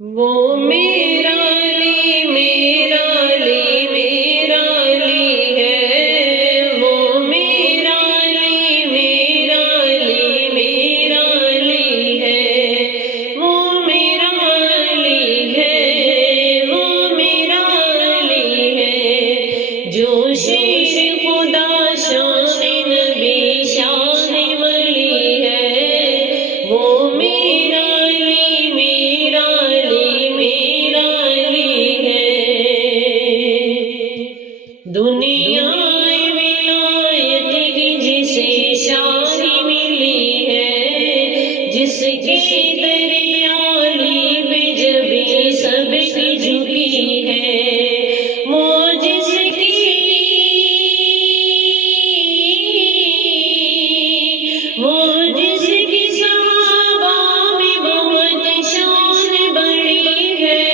وہ میرا علی میرا علی میرا علی ہے، وہ میرا علی میرا علی میرا علی ہے، وہ میرا علی ہے، وہ میرا علی ہے، جو شیر خدا شان نبی شان ولی ہے، وہ میرا علی میرا دنیا ولایت کی جسے شان ملی ہے، جس کی دریالی پہ جبیں سب کی جھکی ہے، وہ جس کی صحابہ میں بہت شان بڑی ہے،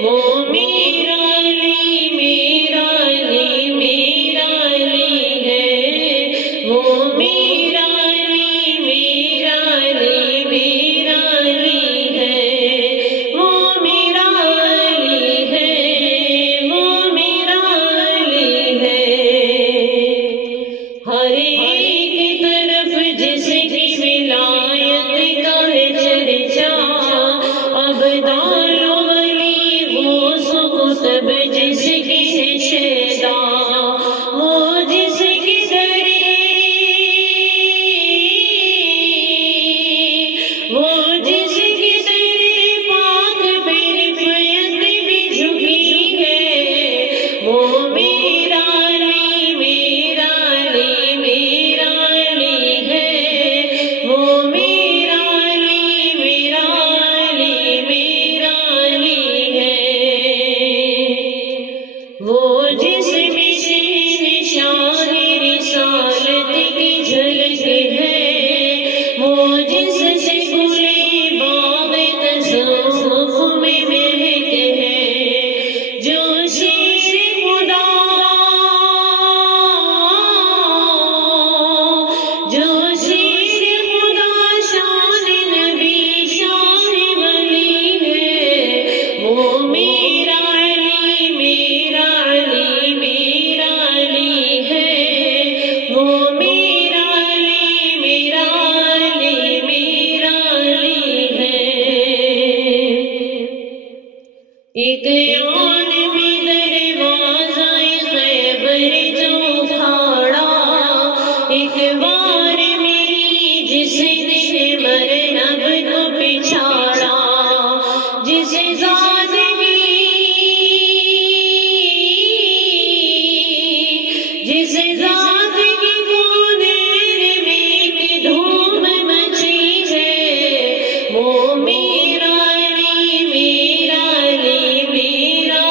وہ میرا علی میرا علی میرا علی ہے، وہ میرا علی میرا علی میرا علی ہے، وہ میرا علی ہے، وہ میرا علی ہے، ہر ایک طرف جس کی ولایت کا ہے چرچا، ابدال ولی وہ سب جس کی ہے شیدا، وہ جس کی پاک پہ رفعت بھی جھکی ہے، وہ میرا علی میرا علی میرا علی ہے، وہ میرا علی میرا علی میرا علی ہے، وہ جس میں سے نشان رسالت کی جھلک ہے، وہ جس سے گلے باغ تصوف میں مہک ہے، جو شیر خدا شان نبی شان ولی ہے، وہ میرا علی میرا علی میرا علی ہے، وہ میرا علی میرا علی میرا علی ہے، ایک یان میں دروازہ خیبر جو اکھاڑا، ایک بار میری جس نے مرنب کو پچھاڑا، جس ذات کی گودیر میں کی دھوم مچی ہے، وہ میرا علی میرا علی میرا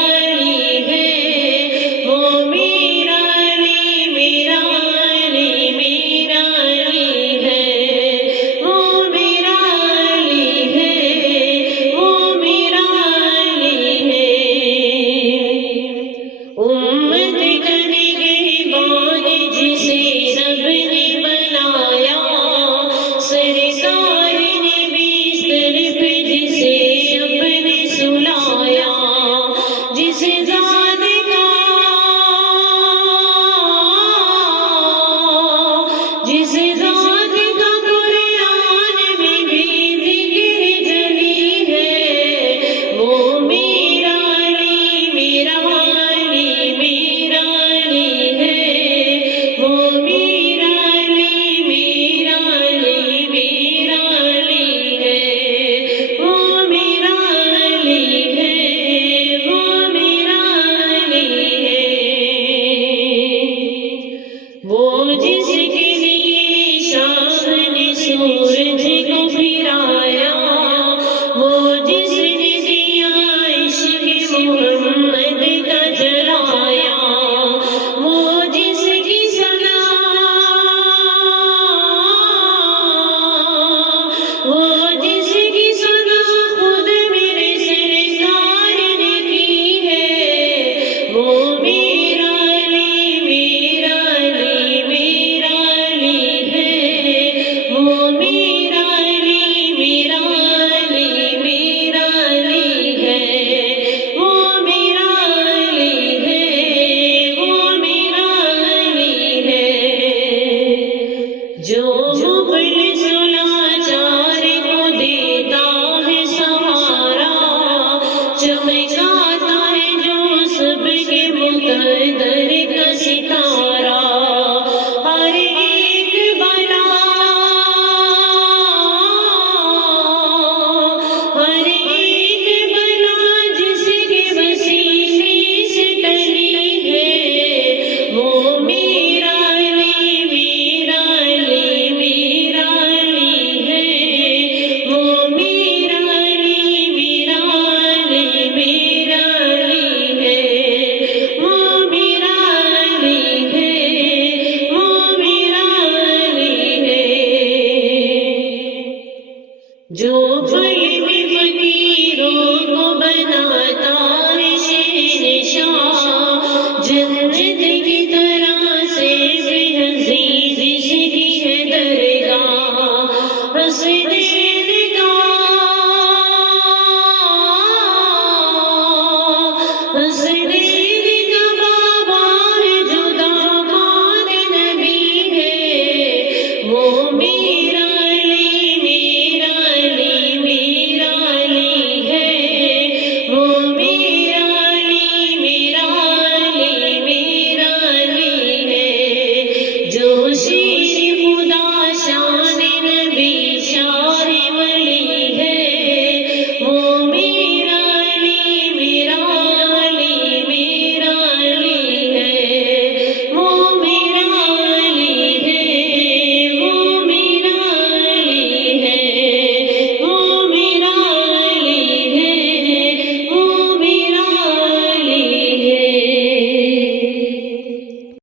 بناتا